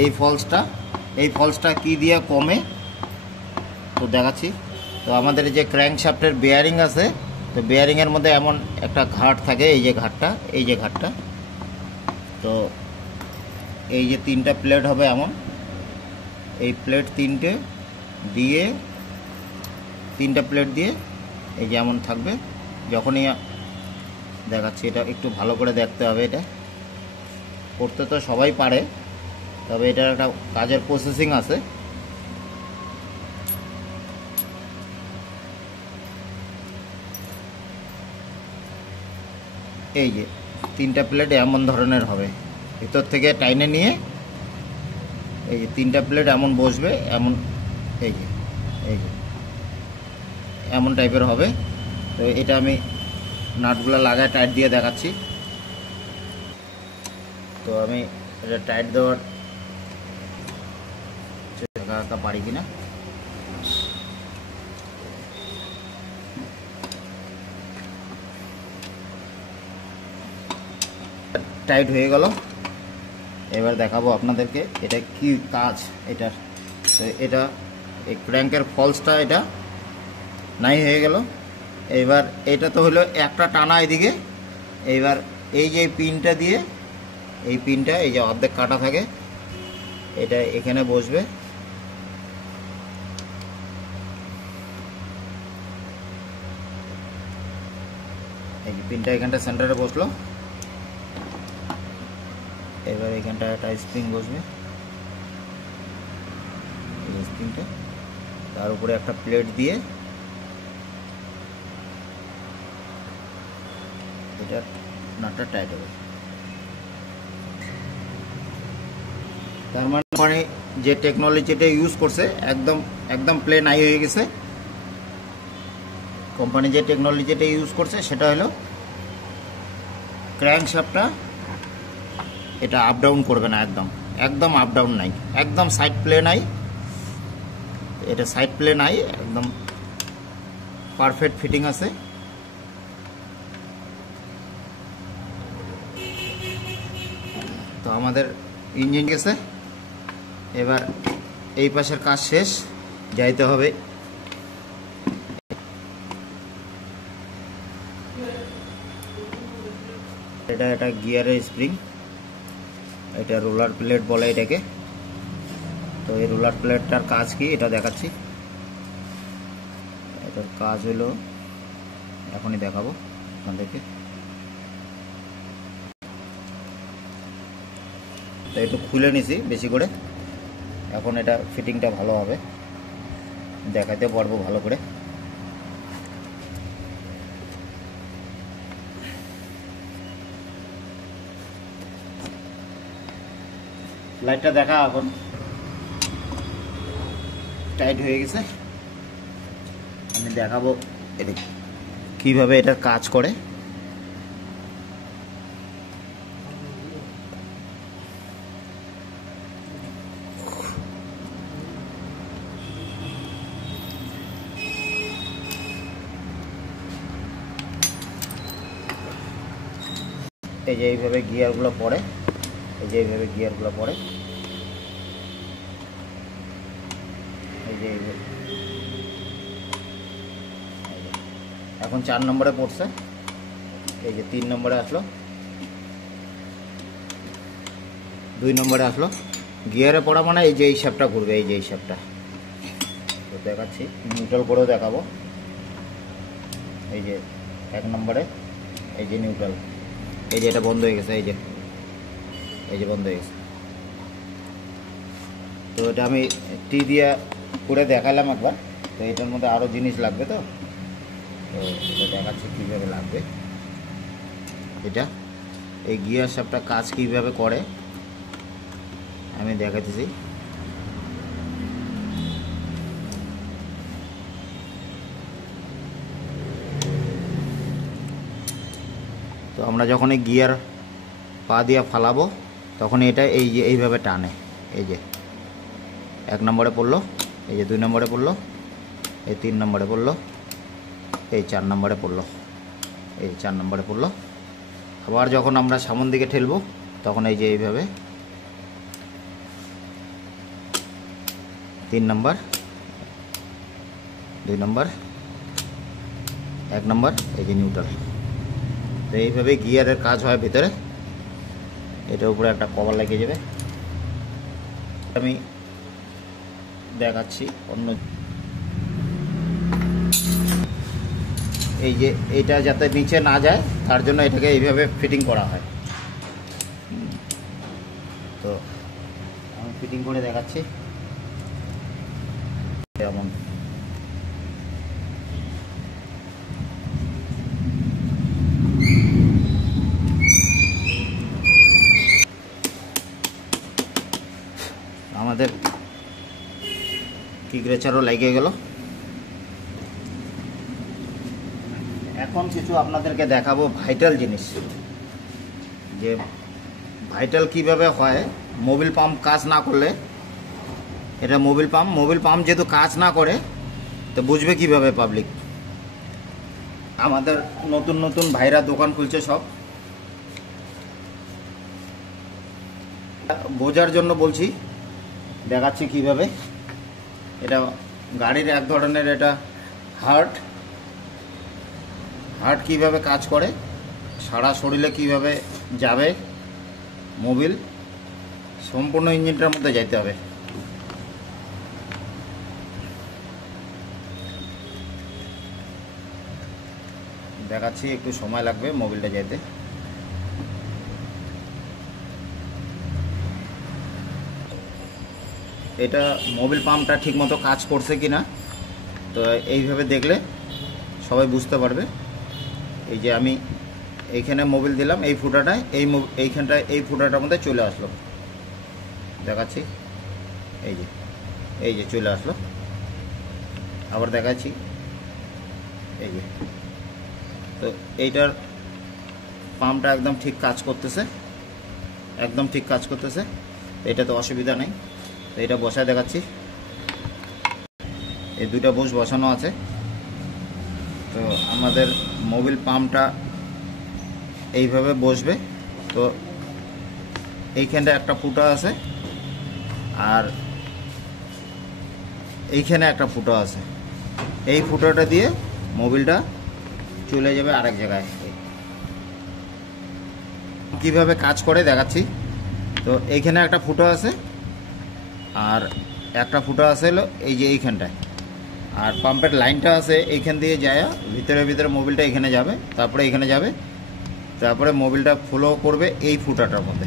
এই ফলসটা কি দিয়ে কমে তো দেখাচ্ছি। তো আমাদের যে ক্র্যাঙ্কশ্যাফটের বেয়ারিং আছে, তো বেয়ারিংয়ের মধ্যে এমন একটা ঘাট থাকে, এই যে ঘাটটা, তো এই যে 3টা প্লেট হবে এমন, এই প্লেট 3টে দিয়ে 3টা প্লেট দিয়ে এই যে এমন থাকবে। যখনই দেখাচ্ছি, এটা একটু ভালো করে দেখতে হবে। এটা করতে তো সবাই পারে, তবে এটার একটা কাজের প্রসেসিং আছে। এই যে 3টা প্লেট এমন ধরনের হবে, ভিতর থেকে টাইনে নিয়ে এই যে 3টা প্লেট এমন বসবে, এমন এই যে এমন টাইপের হবে। তো এটা আমি নাটগুলো লাগায় টাইট দিয়ে দেখাচ্ছি। তো আমি এটা টাইট দেওয়ার দেখা পারি কিনা। টাইট হয়ে গেল। এবার দেখাবো আপনাদেরকে এটা কি কাজ এটার। তো এটা এই ক্র্যাঙ্কের ফলসটা এটা নাই হয়ে গেল। এবার এটা তো হলো একটা টানা এদিকে। এইবার এই যে পিনটা দিয়ে, এই পিনটা এই যে অর্ধেক কাটা থাকে, এটা এখানে বসবে। এই যে পিনটা এখানটা সেন্টারে বসলো। এবার এখানটা একটা স্প্রিং বসবে, এই স্প্রিংটা, তার উপরে একটা প্লেট দিয়ে এটা নাটটা টাইট হবে। তার মানে যে টেকনোলজিটা ইউজ করছে একদম প্লেন আই হয়ে গেছে। কোম্পানি যে টেকনোলজিটা ইউজ করছে সেটা হলো ক্র্যাঙ্কশ্যাফটটা এটা আপ ডাউন করবে না, একদম আপ ডাউন নাই, একদম সাইড প্লে নাই। এটা সাইড প্লে নাই, একদম পারফেক্ট ফিটিং আছে। তো আমাদের ইঞ্জিন গেছে। এবার এই পাশের কাজ শেষ, যাইতে হবে এটা গিয়ারের স্প্রিং, এটা রোলার প্লেট বলে এটাকে। তো এই রোলার প্লেটটার কাজ কি এটা দেখাচ্ছি। এটার কাজ হলো, এখনই দেখাবো আপনাদেরকে। তো একটু খুলে নিছি বেশি করে, এখন এটা ফিটিংটা ভালো হবে, দেখাতে পারবো ভালো করে। লাইটটা দেখা এখন টাইট হয়ে গেছে। আমি দেখাবো এটা কিভাবে এটার কাজ করে। এই যে এইভাবে গিয়ারগুলো পড়ে, এই যে এইভাবে গিয়ারগুলো পড়ে, এই যে এখন 4 নম্বরে পড়ছে, এই যে 3 নম্বরে আসলো, 2 নম্বরে আসলো। গিয়ারে পড়া মানে এই যে এই শেপটা ঘুরবে, এই যে এই শেপটা। তো দেখাচ্ছি, নিউট্রাল করেও দেখাবো। এই যে 1 নম্বরে, এই যে নিউট্রাল, এই যে এটা বন্ধ হয়ে গেছে, এই যে বন্ধ হয়ে গেছে। তো এটা আমি টি দিয়ে করে দেখালাম একবার। তো এটার মধ্যে আরও জিনিস লাগবে, তো এটা দেখাচ্ছি কীভাবে লাগবে। এটা এই গিয়ার সবটা কাজ কীভাবে করে আমি দেখাতেছি। তো আমরা যখন এই গিয়ার পা দিয়ে ফালাবো তখন এটা এই যে এইভাবে টানে। এই যে 1 নম্বরে পড়লো, এই যে 2 নম্বরে পড়লো, এই 3 নম্বরে পড়লো, এই 4 নম্বরে পড়লো, এই 4 নম্বরে পড়লো। আবার যখন আমরা সামন দিকে ঠেলবো তখন এই যে এইভাবে 3 নম্বর, 2 নম্বর, 1 নম্বর, এই যে নিউট্রাল। তো এইভাবে গিয়ারের কাজ হয় ভিতরে। এটার উপরে একটা কভার লাগিয়ে যাবে। আমি দেখাচ্ছি অন্য, এই যে এটা যাতে নিচে না যায় তার জন্য এটাকে এইভাবে ফিটিং করা হয়। তো আমি ফিটিং করে দেখাচ্ছি। যেমন আমাদের কিগ্রেচারও লাগিয়ে গেল। এখন কিছু আপনাদেরকে দেখাবো ভাইটাল জিনিস, যে ভাইটাল কিভাবে হয়। মোবিল পাম্প কাজ না করলে, এটা মোবিল পাম্প যেহেতু কাজ না করে তো বুঝবে কিভাবে পাবলিক। আমাদের নতুন নতুন ভাইরা দোকান খুলছে, সব বোঝার জন্য বলছি, দেখাচ্ছি কিভাবে। এটা গাড়ির এক ধরনের এটা হার্ট কিভাবে কাজ করে, সারা শরীরে কিভাবে যাবে মোবিল, সম্পূর্ণ ইঞ্জিনটার মধ্যে যাইতে হবে। দেখাচ্ছি, একটু সময় লাগবে মোবিলটা যেতে। এটা মোবিল পাম্পটা ঠিকমতো কাজ করছে কিনা, তো এইভাবে দেখলে সবাই বুঝতে পারবে। এই যে আমি এইখানে মোবিল দিলাম, এই ফুটাটায় এইখানটায় এই ফুটাটার মধ্যে চলে আসলো, দেখাচ্ছি। এই যে চলে আসলো। আবার দেখাচ্ছি, এই যে। তো এইটার পাম্পটা একদম ঠিক কাজ করতেছে, একদম ঠিক কাজ করতেছে। এটা তো অসুবিধা নেই। তো এটা বসায় দেখাচ্ছি। এই দুইটা বুশ বসানো আছে। তো আমাদের মোবিল পাম্পটা এইভাবে বসবে। তো এইখানটা একটা ফুটা আছে, আর এইখানে একটা ফুটা আছে। এই ফুটাটা দিয়ে মোবিলটা চলে যাবে আরেক জায়গায়। কিভাবে কাজ করে দেখাচ্ছি। তো এইখানে একটা ফুটা আছে, আর একটা ফুটা আছে হলো এই যে এইখানটায়, আর পাম্পের লাইনটা আছে এইখান দিয়ে যায় ভিতরে মোবিলটা এখানে যাবে, তারপরে এখানে যাবে, তারপরে মোবিলটা ফ্লো করবে এই ফুটাটার মধ্যে,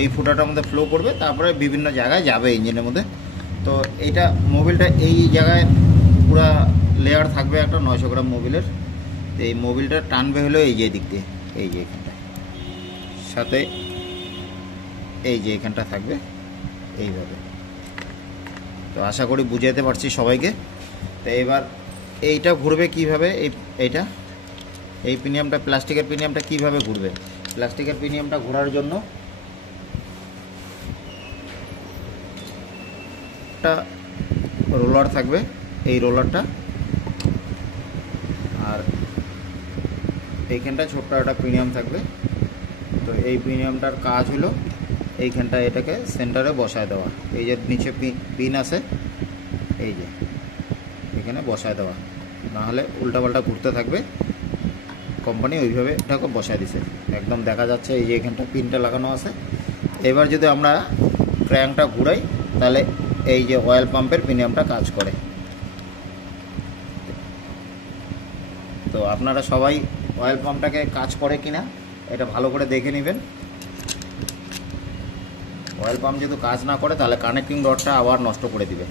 এই ফুটাটার মধ্যে ফ্লো করবে, তারপরে বিভিন্ন জায়গায় যাবে ইঞ্জিনের মধ্যে। তো এইটা মোবিলটা এই জায়গায় পুরা লেয়ার থাকবে একটা 900 গ্রাম মোবিলের। তো এই মোবিলটা টানবে হলো এই যে দিক দিয়ে, এই যে এখানটায়, সাথে এই যে এখানটা থাকবে এইভাবে। তো আশা করি বুঝাতে পারছি সবাইকে। তো এবার এইটা ঘুরবে কিভাবে, এইটা এই প্রিমিয়ামটা, প্লাস্টিকের প্রিমিয়ামটা কিভাবে ঘুরবে। প্লাস্টিকের প্রিমিয়ামটা ঘোরার জন্য একটা রোলার থাকবে, এই রোলারটা, আর এইখানটা ছোট্ট একটা প্রিমিয়াম থাকবে। তো এই প্রিমিয়ামটার কাজ হলো এইখানটা এটাকে সেন্টারে বসায় দেওয়া। এই যে নিচে পিন আছে, এই যে এখানে বসায় দেওয়া, নাহলে উল্টাপাল্টা ঘুরতে থাকবে। কোম্পানি ওইভাবে এটাকে বসায় দিছে, একদম দেখা যাচ্ছে। এই যে এখানটা পিনটা লাগানো আছে। এবার যদি আমরা ক্র্যাঙ্কটা ঘুরাই, তাহলে এই যে অয়েল পাম্পের প্রিমিয়ামটা কাজ করে। তো আপনারা সবাই অয়েল পাম্পটাকে কাজ করে কিনা এটা ভালো করে দেখে নেবেন। অয়েল পাম্প যদি কাজ না করে তাহলে কানেক্টিং রডটা আবার নষ্ট করে দিবে।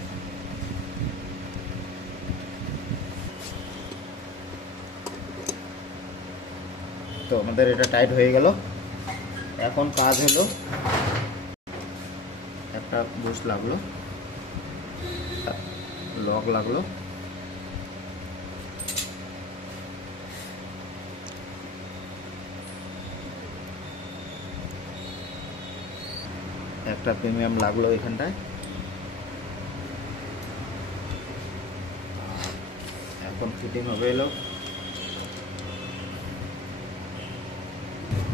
তো আমাদের এটা টাইট হয়ে গেল। এখন কাজ হলো, একটা বুশ লাগলো, লক লাগলো, একটা প্রিমিয়াম লাগলো এখানটায়। এখন ফিটিং হবে এলো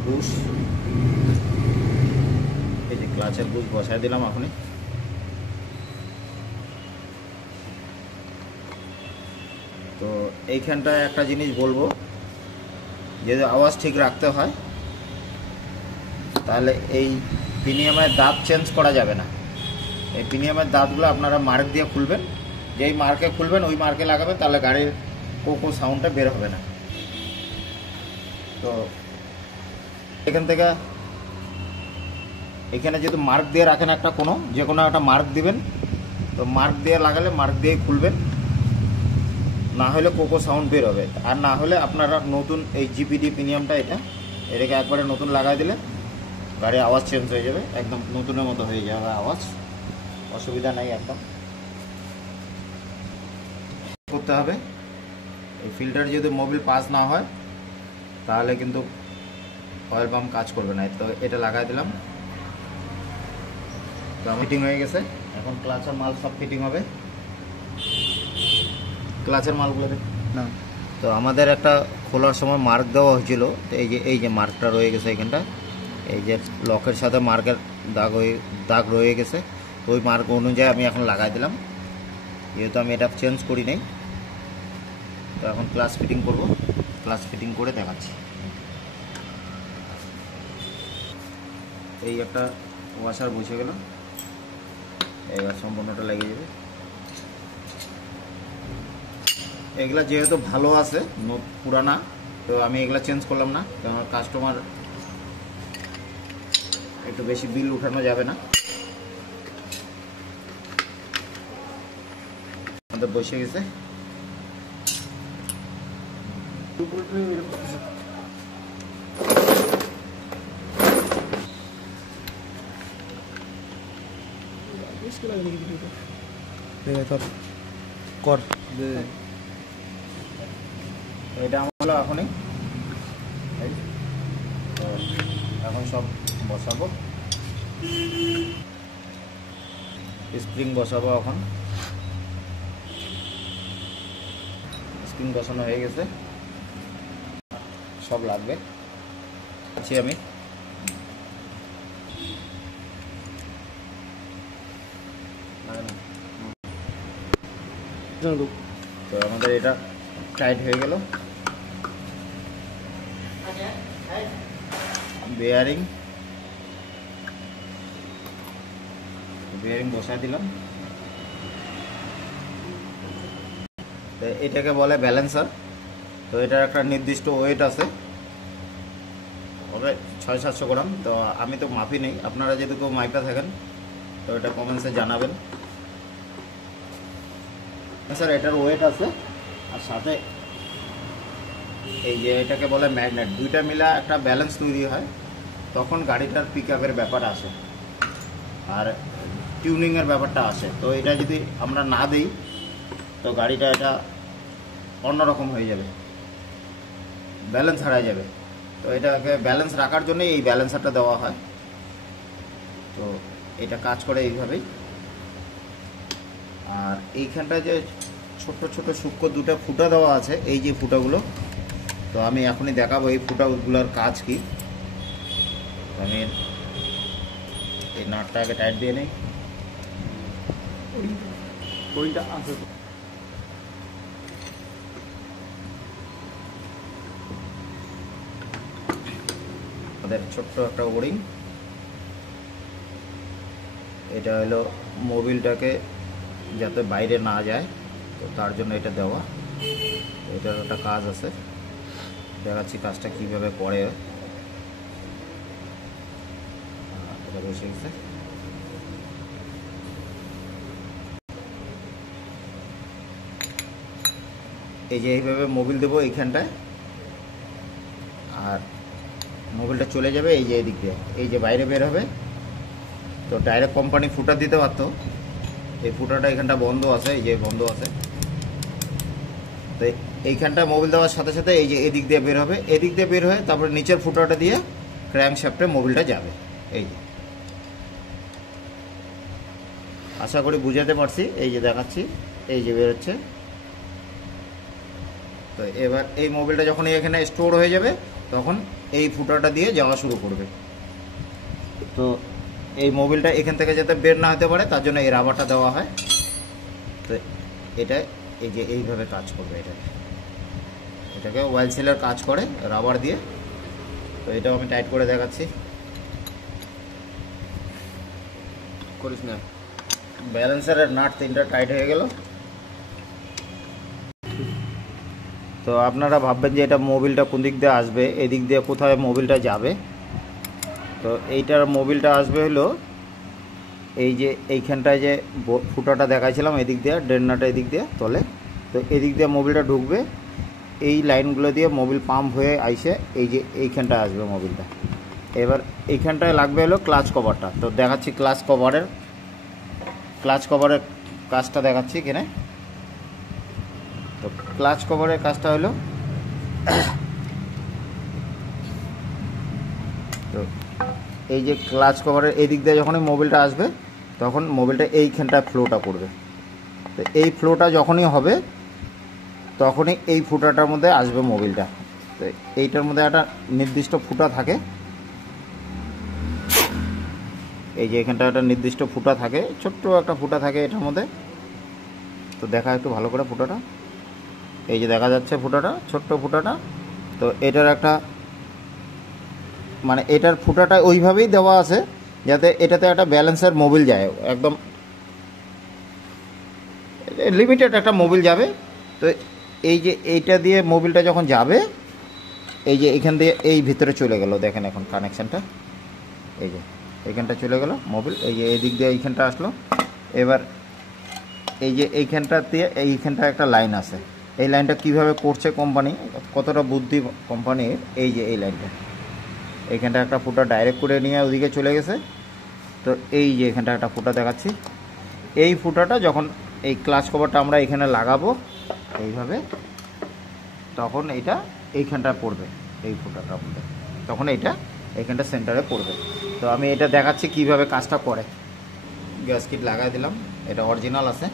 বুশ। এই যে ক্লাচের বুশ বসায় দিলাম এখনই। তো এইখানটায় একটা জিনিস বলবো, যদি আওয়াজ ঠিক রাখতে হয় তাহলে এই প্রিমিয়ামের দাঁত চেঞ্জ করা যাবে না। এই প্রিমিয়ামের দাঁতগুলো আপনারা মার্ক দিয়ে খুলবেন, যেই মার্কে খুলবেন ওই মার্কে লাগাবেন, তাহলে গাড়ির কোকো সাউন্ডটা বের হবে না। তো এখান থেকে এখানে যদি মার্ক দিয়ে রাখেন একটা যে কোনো একটা মার্ক দিবেন, তো মার্ক দিয়ে লাগালে মার্ক দিয়েই খুলবেন, না হলে কোকো সাউন্ড বের হবে। আর না হলে আপনারা নতুন এই জিপিডি প্রিমিয়ামটা এটাকে একবারে নতুন লাগাই দিলে গাড়ির আওয়াজ চেঞ্জ হয়ে যাবে, একদম নতুনের মতো হয়ে যাবে আওয়াজ, অসুবিধা নাই একদম। করতে হবে এই ফিল্টার যদি মোবিল পাস না হয় তাহলে কিন্তু অয়েল পাম্প কাজ করবে না। তো এটা লাগাই দিলাম, তো ফিটিং হয়ে গেছে। এখন ক্লাচের মাল সব ফিটিং হবে, ক্লাচের মালগুলো না। তো আমাদের একটা খোলার সময় মার্ক দেওয়া হয়েছিল, তো এই যে মার্কটা রয়ে গেছে এখানটা, এই যে লকের সাথে মার্কের দাগ রয়ে গেছে, তো ওই মার্ক অনুযায়ী আমি এখন লাগাই দিলাম, যেহেতু আমি এটা চেঞ্জ করি নাই। তো এখন ক্লাচ ফিটিং করব, ক্লাচ ফিটিং করে দেখাচ্ছি। এই একটা ওয়াশার বসে গেল, এবার সম্পূর্ণটা লেগে যাবে। এগুলা যেহেতু ভালো আছে, পুরানা, তো আমি এগুলা চেঞ্জ করলাম না, তো আমার কাস্টমার একটু বেশি বিল উঠানো যাবে না। আমাদের বসে গেছে, কর এটা আমার এখনই, এখন সব বসাবো, স্প্রিং বসাবো। এখন স্প্রিং বসানো হয়ে গেছে, সব লাগবে আছি আমি। তো আমাদের এটা টাইট হয়ে গেল। বেয়ারিং বসায় দিলাম। তো এটাকে বলে ব্যালেন্সার। তো এটার একটা নির্দিষ্ট ওয়েট আছে, হবে 600-700 গ্রাম। তো আমি তো মাপি নেই, আপনারা যদি কেউ মাইপা থাকেন তো এটা কমেন্টসে জানাবেন। স্যার এটার ওয়েট আছে, আর সাথে এই যে এটাকে বলে ম্যাগনেট, দুইটা মিলা একটা ব্যালেন্স তৈরি হয়, তখন গাড়িটার পিক আপের ব্যাপার আসে আর টিউনিংয়ের ব্যাপারটা আসে। তো এটা যদি আমরা না দিই তো গাড়িটা এটা অন্যরকম হয়ে যাবে, ব্যালেন্স হারাই যাবে। তো এটাকে ব্যালেন্স রাখার জন্য এই ব্যালেন্সারটা দেওয়া হয়। তো এটা কাজ করে এইভাবেই। আর এইখানটা যে ছোট ছোট সূক্ষ্ম দুটো ফুটা দেওয়া আছে, এই যে ফুটাগুলো, তো আমি এখনই দেখাবো এই ফুটাগুলোর কাজ কি। আমি এই নাটটা আগে টাইট দিয়ে নিই। ওইটা আছে আমাদের ছোট্ট একটা ওরিং, এটা হলো মোবিলটাকে যাতে বাইরে না যায়, তো তার জন্য এটা দেওয়া। এটার একটা কাজ আছে, দেখাচ্ছি কাজটা কীভাবে করে। এটা বসে গেছে। এই যে এইভাবে মোবিল দেবো এইখানটায়, আর মোবিলটা চলে যাবে এই যে এদিক দিয়ে, এই যে বাইরে বের হবে। তো ডাইরেক্ট কোম্পানি ফুটা দিতে পারতো, এই ফুটাটা এখানটা বন্ধ আছে, এই যে বন্ধ আছে। তো এইখানটা মোবিল দেওয়ার সাথে সাথে এই যে এদিক দিয়ে বের হবে, এদিক দিয়ে বের হয়ে তারপরে নিচের ফুটাটা দিয়ে ক্র্যাঙ্ক শ্যাফটে মোবিলটা যাবে। এই যে আশা করি বুঝাতে পারছি, এই যে দেখাচ্ছি, এই যে বের হচ্ছে। তো এবার এই মোবিলটা যখন এখানে স্টোর হয়ে যাবে তখন এই ফুটাটা দিয়ে যাওয়া শুরু করবে। তো এই মোবিলটা এখান থেকে যাতে বের না হতে পারে তার জন্য এই রাবারটা দেওয়া হয়। তো এটা এই যে এইভাবে কাজ করবে, এটাকে ওয়েল সিলের কাজ করে রাবার দিয়ে। তো এটাও আমি টাইট করে দেখাচ্ছি। করিস না। ব্যালেন্সারের নাট 3টা টাইট হয়ে গেল। তো আপনারা ভাববেন যে এটা মোবিলটা কোন দিক দিয়ে আসবে, এদিক দিয়ে কোথায় মোবিলটা যাবে। তো এইটার মোবিলটা আসবে হলো এই যে এইখানটায় যে ফুটাটা দেখাইছিলাম, এদিক দিয়ে ড্রেন নাটটা এদিক দিয়ে তলে। তো এদিক দিয়ে মোবিলটা ঢুকবে, এই লাইনগুলো দিয়ে মোবিল পাম্প হয়ে আইসে এই যে এইখানটায় আসবে মোবিলটা। এবার এইখানটায় লাগবে হলো ক্লাচ কভারটা। তো দেখাচ্ছি ক্লাচ কভারের কাজটা দেখাচ্ছি এখানে। তো ক্লাচ কভারের কাজটা হলো, তো এই যে ক্লাচ কভারের এই দিক দিয়ে যখনই মোবিলটা আসবে তখন মোবিলটা এইখানটায় ফ্লোটা করবে। তো এই ফ্লোটা যখনই হবে তখনই এই ফুটাটার মধ্যে আসবে মোবিলটা। তো এইটার মধ্যে একটা নির্দিষ্ট ফুটা থাকে, এই যে এখানটা একটা নির্দিষ্ট ফুটা থাকে, ছোট্ট একটা ফুটা থাকে এটার মধ্যে। তো দেখা একটু ভালো করে ফুটাটা, এই যে দেখা যাচ্ছে ফুটাটা, ছোট্ট ফুটাটা। তো এটার একটা মানে এটার ফুটাটা ওইভাবেই দেওয়া আছে যাতে এটাতে একটা ব্যালেন্সের মোবিল যায়, একদম লিমিটেড একটা মোবিল যাবে। তো এই যে এইটা দিয়ে মোবিলটা যখন যাবে, এই যে এখান দিয়ে এই ভিতরে চলে গেল, দেখেন এখন কানেকশানটা, এই যে এইখানটা চলে গেল মোবিল, এই যে এই দিক দিয়ে এইখানটা আসলো। এবার এই যে এইখানটা দিয়ে এইখানটা একটা লাইন আছে, এই লাইনটা কিভাবে করছে কোম্পানি, কতটা বুদ্ধি কোম্পানির, এই যে এই লাইনটা এইখানটা একটা ফুটা ডাইরেক্ট করে নিয়ে ওদিকে চলে গেছে। তো এই যে এখানটা একটা ফুটা দেখাচ্ছি, এই ফুটাটা যখন এই ক্লাচ কভারটা আমরা এখানে লাগাবো এইভাবে, তখন এইটা এইখানটা পড়বে, এই ফুটাটার মধ্যে, তখন এইটা এইখানটা সেন্টারে পড়বে। তো আমি এটা দেখাচ্ছি কিভাবে কাজটা করে। গ্যাস কিট লাগাই দিলাম, এটা অরিজিনাল আছে,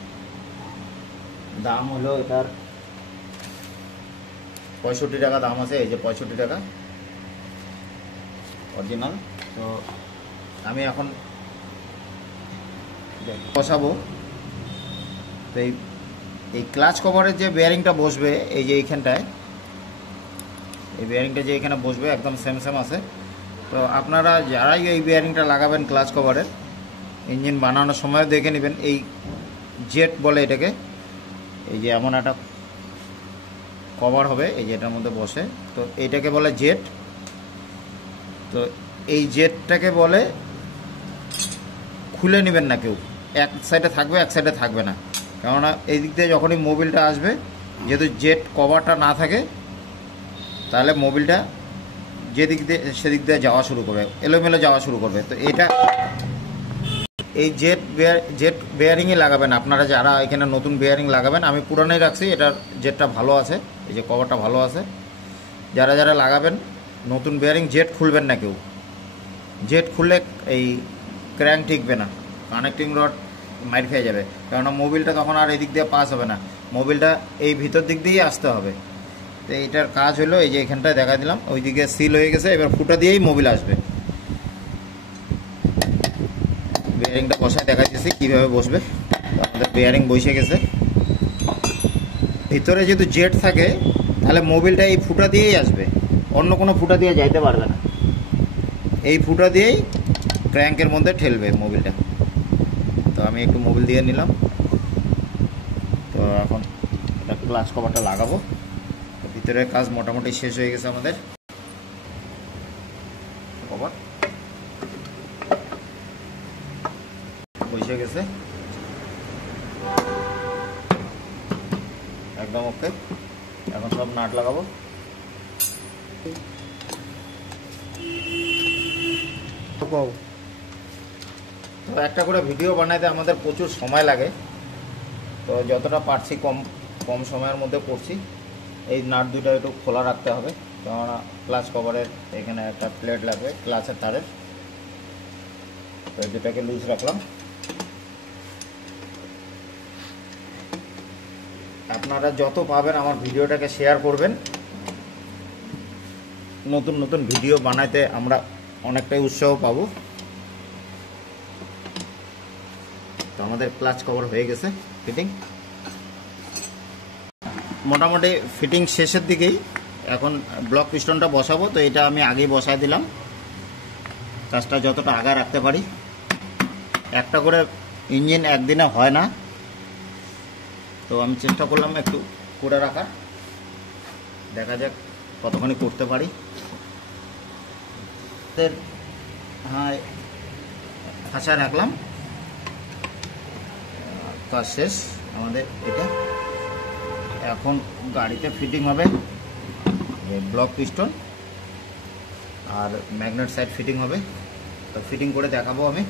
দাম হলো এটার 65 টাকা দাম আছে, এই যে 65 টাকা অরিজিনাল। তো আমি এখন বসাবো। তো এই ক্লাচ কভারের যে বেয়ারিংটা বসবে এই যে এইখানটায়, এই বেয়ারিংটা যে এখানে বসবে একদম সেম আছে। তো আপনারা যারাই এই বেয়ারিংটা লাগাবেন ক্লাচ কভারের, ইঞ্জিন বানানোর সময় দেখে নেবেন, এই জেট বলে এটাকে, এই যে এমন একটা কভার হবে এই যে এটার মধ্যে বসে, তো এইটাকে বলে জেট। তো এই জেটটাকে বলে খুলে নেবেন না কেউ, এক সাইডে থাকবে এক সাইডে থাকবে না, কেননা এই দিক দিয়ে যখনই মোবিলটা আসবে, যেহেতু জেট কভারটা না থাকে, তাহলে মোবিলটা যেদিক দিয়ে সেদিক দিয়ে যাওয়া শুরু করবে, এলোমেলো যাওয়া শুরু করবে। তো এটা এই জেট বেয়ারিংই লাগাবেন আপনারা যারা এখানে নতুন বেয়ারিং লাগাবেন। আমি পুরানোই রাখছি, এটার জেটটা ভালো আছে, এই যে কভারটা ভালো আছে। যারা যারা লাগাবেন নতুন বেয়ারিং, জেট খুলবেন না কেউ, জেট খুললে এই ক্র্যাঙ্ক টিকবে না, কানেক্টিং রড মাইর খেয়ে যাবে, কেননা মোবিলটা তখন আর এদিক দিয়ে পাস হবে না, মোবিলটা এই ভিতর দিক দিয়েই আসতে হবে। তো এইটার কাজ হলো এই যে এখানটায় দেখা দিলাম, ওইদিকে সিল হয়ে গেছে, এবার ফুটা দিয়েই মোবিল আসবে। বেয়ারিংটা বসায় দেখা দিয়েছি কীভাবে বসবে। আমাদের বেয়ারিং বসে গেছে, ভিতরে যেহেতু জেট থাকে তাহলে মোবিলটা এই ফুটা দিয়েই আসবে, অন্য কোনো ফুটা দিয়ে যাইতে পারবে না, এই ফুটা দিয়েই ক্র্যাঙ্কের মধ্যে ঠেলবে মোবিলটা। তো আমি একটু মোবিল দিয়ে নিলাম। তো এখন এটা ক্লাচ কভারটা লাগাবো। ভিতরের কাজ মোটামুটি শেষ হয়ে গেছে আমাদের। কভার বসে গেছে একদম ওকে। এখন সব নাট লাগাবো। তো একটা করে ভিডিও বানাইতে আমাদের প্রচুর সময় লাগে, তো যতটা পারছি কম সময়ের মধ্যে করছি। এই নাট দুইটা একটু খোলা রাখতে হবে, কেননা ক্লাচ কভারের এখানে একটা প্লেট লাগবে ক্লাচের তারের, তো এই দুটাকে লুজ রাখলাম। আপনারা যত পাবেন আমার ভিডিওটাকে শেয়ার করবেন, নতুন নতুন ভিডিও বানাইতে আমরা অনেকটাই উৎসাহ পাবো। তো আমাদের ক্লাচ কভার হয়ে গেছে ফিটিং। মোটামুটি ফিটিং শেষের দিকেই। এখন ব্লক পিস্টনটা বসাবো, তো এটা আমি আগেই বসায় দিলাম, কাজটা যতটা আগা রাখতে পারি। একটা করে ইঞ্জিন একদিনে হয় না, তো আমি চেষ্টা করলাম একটু করে রাখার, দেখা যাক কতখানি করতে পারি। হ্যাঁ, ফাঁসা রাখলাম, কাজ শেষ আমাদের এটা। এখন গাড়িতে ফিটিং হবে ব্লক পিস্টন আর ম্যাগনেট সাইড ফিটিং হবে, তো ফিটিং করে দেখাবো আমি।